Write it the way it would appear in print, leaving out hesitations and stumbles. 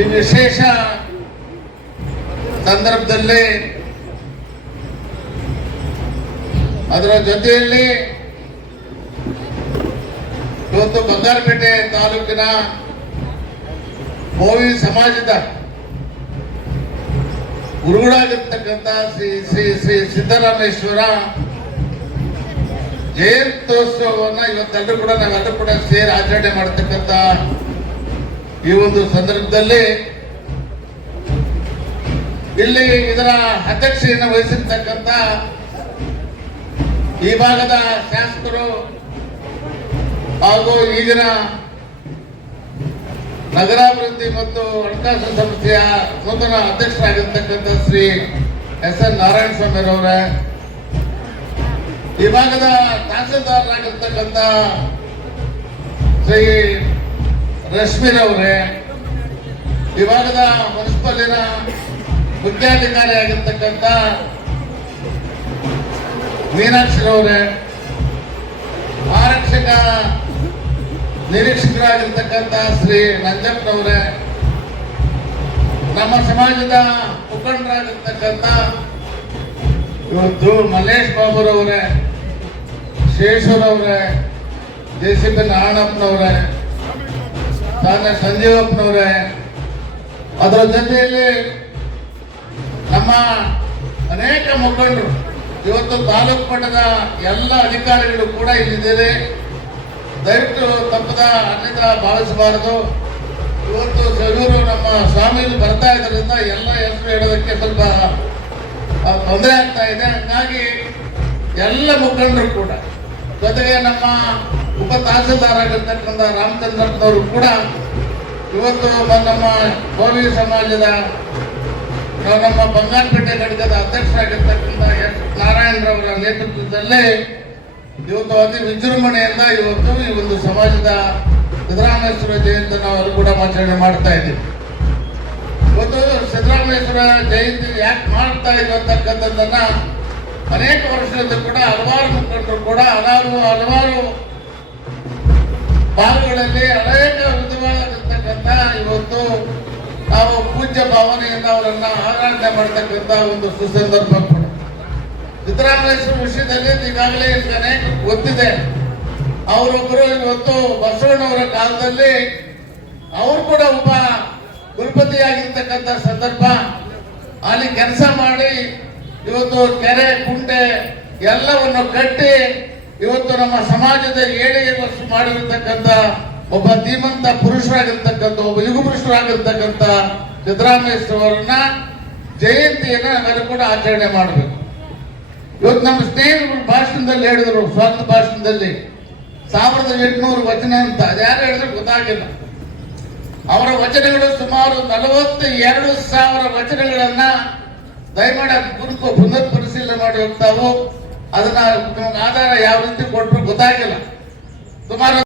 ಈ ವಿಶೇಷ ಸಂದರ್ಭದಲ್ಲಿ ಅದರ ಜೊತೆಯಲ್ಲಿ ಇವತ್ತು ಬಂಗಾರಪೇಟೆ ತಾಲೂಕಿನ ಬೋವಿ ಸಮಾಜದ ಗುರುಗಳಾಗಿರ್ತಕ್ಕಂಥ ಶ್ರೀ ಶ್ರೀ ಶ್ರೀ ಸಿದ್ದರಾಮೇಶ್ವರ ಜಯಂತ್ಯೋತ್ಸವವನ್ನು ಇವತ್ತೆಲ್ಲರೂ ಕೂಡ ನಾವೆಲ್ಲರೂ ಕೂಡ ಸೇರಿ ಆಚರಣೆ ಮಾಡತಕ್ಕಂಥ ಈ ಒಂದು ಸಂದರ್ಭದಲ್ಲಿ ಇಲ್ಲಿ ಇದರ ಅಧ್ಯಕ್ಷತೆಯನ್ನು ವಹಿಸಿರ್ತಕ್ಕಂಥ ಈ ಭಾಗದ ಶಾಸಕರು ಹಾಗೂ ಈಗಿನ ನಗರಾಭಿವೃದ್ಧಿ ಮತ್ತು ಹಣಕಾಸು ಸಂಸ್ಥೆಯ ನೂತನ ಅಧ್ಯಕ್ಷರಾಗಿರ್ತಕ್ಕಂಥ ಶ್ರೀ ಎಸ್.ಎನ್. ನಾರಾಯಣ ಸ್ವಾಮಿರವರೇ, ಈ ಭಾಗದ ತಹಸೀಲ್ದಾರರಾಗಿರ್ತಕ್ಕಂಥ ಶ್ರೀ ರಶ್ಮಿರವರೇ, ಈ ಭಾಗದ ಮುನ್ಸಿಪಲಿನ ಮುಖ್ಯಾಧಿಕಾರಿ ಆಗಿರ್ತಕ್ಕಂಥ ಮೀನಾಕ್ಷಿರವರೇ, ಆರಕ್ಷಕ ನಿರೀಕ್ಷಕರಾಗಿರ್ತಕ್ಕಂಥ ಶ್ರೀ ನಂಜಪ್ಪನವರೇ, ನಮ್ಮ ಸಮಾಜದ ಮುಖಂಡರಾಗಿರ್ತಕ್ಕಂಥ ಇವತ್ತು ಮಲ್ಲೇಶ್ ಬಾಬುರವರೇ, ಶೇಷರವರೇ, ಜೆ.ಸಿ.ಬಿ. ನಾರಾಯಣಪ್ಪನವರೇ, ಸಂಜೀವಪ್ಪನವರೇ, ಅದರ ಜೊತೆಯಲ್ಲಿ ನಮ್ಮ ಅನೇಕ ಮುಖಂಡರು, ಇವತ್ತು ತಾಲೂಕು ಮಟ್ಟದ ಎಲ್ಲ ಅಧಿಕಾರಿಗಳು ಕೂಡ ಇಲ್ಲಿದ್ದಾರೆ. ದಯವಿಟ್ಟು ತಪ್ಪದ ಅನ್ಯತಾ ಭಾವಿಸಬಾರದು. ಇವತ್ತು ಇವರು ನಮ್ಮ ಸ್ವಾಮೀಜಿ ಬರ್ತಾ ಇದ್ದರಿಂದ ಎಲ್ಲ ಹೆಸರು ಹೇಳೋದಕ್ಕೆ ಸ್ವಲ್ಪ ತೊಂದರೆ ಆಗ್ತಾ ಇದೆ. ಹಾಗಾಗಿ ಎಲ್ಲ ಮುಖಂಡರು ಕೂಡ, ಜೊತೆಗೆ ನಮ್ಮ ಉಪ ತಹಸೀಲ್ದಾರ್ ಆಗಿರ್ತಕ್ಕಂಥ ರಾಮಚಂದ್ರಪ್ಪನವರು ಕೂಡ ಇವತ್ತು ನಮ್ಮ ಬೋವಿ ಸಮಾಜದ ನಮ್ಮ ಬಂಗಾರಪೇಟೆ ಘಟಕದ ಅಧ್ಯಕ್ಷರಾಗಿರ್ತಕ್ಕಂಥ ಎಸ್. ನಾರಾಯಣರವರ ನೇತೃತ್ವದಲ್ಲಿ ಇವತ್ತು ಅತಿ ವಿಜೃಂಭಣೆಯಿಂದ ಇವತ್ತು ಈ ಒಂದು ಸಮಾಜದ ಸಿದ್ದರಾಮೇಶ್ವರ ಜಯಂತಿ ನಾವು ಕೂಡ ಆಚರಣೆ ಮಾಡ್ತಾ ಇದ್ದೀವಿ. ಇವತ್ತು ಸಿದ್ದರಾಮೇಶ್ವರ ಜಯಂತಿ ಯಾಕೆ ಮಾಡ್ತಾ ಇದ್ವಿ ಅಂತಕ್ಕಂಥದ್ದನ್ನ ಅನೇಕ ವರ್ಷದಿಂದ ಕೂಡ ಹಲವಾರು ಮುಖಂಡರು ಕೂಡ ಹಲವಾರು ಭಾಗಗಳಲ್ಲಿ ಅನೇಕ ವಿಧವಾಗಿರ್ತಕ್ಕಂಥ ಇವತ್ತು ನಾವು ಪೂಜ್ಯ ಭಾವನೆಯಿಂದ ಅವರನ್ನ ಆರಾಧನೆ ಮಾಡತಕ್ಕಂಥ ಒಂದು ಸುಸಂದರ್ಭ ಕೂಡ ಸಿದ್ದರಾಮೇಶ್ವರ ವಿಷಯದಲ್ಲಿ ಈಗಾಗಲೇ ಅನೇಕ ಗೊತ್ತಿದೆ. ಅವರೊಬ್ಬರು ಇವತ್ತು ಬಸವಣ್ಣವರ ಕಾಲದಲ್ಲಿ ಅವರು ಕೂಡ ಒಬ್ಬ ಕುಲಪತಿಯಾಗಿರ್ತಕ್ಕಂಥ ಸಂದರ್ಭ, ಅಲ್ಲಿ ಕೆಲಸ ಮಾಡಿ ಇವತ್ತು ಕೆರೆ ಕುಂಟೆ ಎಲ್ಲವನ್ನು ಕಟ್ಟಿ ಇವತ್ತು ನಮ್ಮ ಸಮಾಜದ ಏಳಿಗೆ ಮಾಡಿರ್ತಕ್ಕಂಥ ಒಬ್ಬ ಧೀಮಂತ ಪುರುಷರಾಗಿರ್ತಕ್ಕಂಥ ಒಬ್ಬ ಯುಗ ಪುರುಷರಾಗಿರ್ತಕ್ಕಂಥ ಸಿದ್ದರಾಮೇಶ್ವರನ ಜಯಂತಿಯನ್ನು ನಾವೆಲ್ಲರೂ ಕೂಡ ಆಚರಣೆ ಮಾಡಬೇಕು. ಇವತ್ತು ನಮ್ಮ ಸ್ನೇಹಿತರು ಭಾಷಣದಲ್ಲಿ ಹೇಳಿದರು, ಸ್ವಾಗತ ಭಾಷಣದಲ್ಲಿ 1800 ವಚನ ಅಂತ, ಅದ್ಯಾರು ಹೇಳಿದ್ರೆ ಗೊತ್ತಾಗಿಲ್ಲ. ಅವರ ವಚನಗಳು ಸುಮಾರು 42,000 ವಚನಗಳನ್ನ ದಯಮಾಡಿ ಪುನರ್ ಪರಿಶೀಲನೆ ಮಾಡಿ ಹೋಗ್ತಾವು. ಅದನ್ನ ಆಧಾರ ಯಾವ ರೀತಿ ಕೊಟ್ಟರು ಗೊತ್ತಾಗಿಲ್ಲ. ಸುಮಾರು